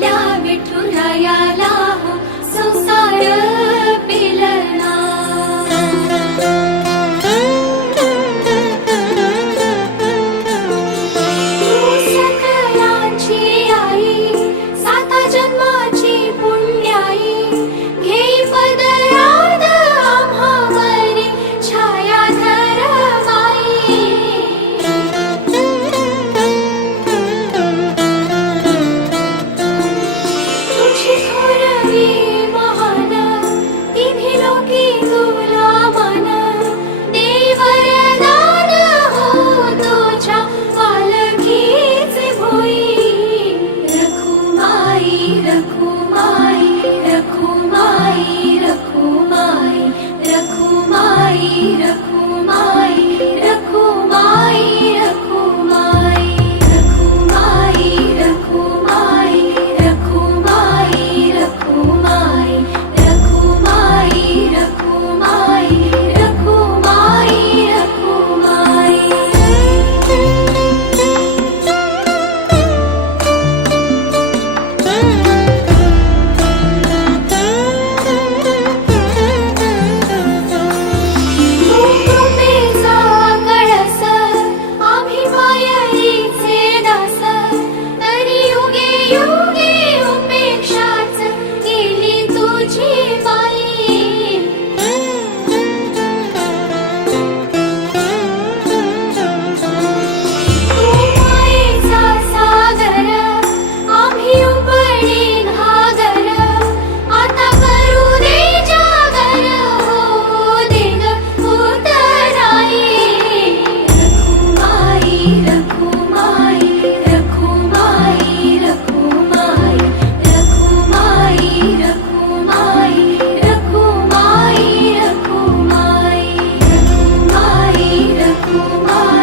विठुरायाला. I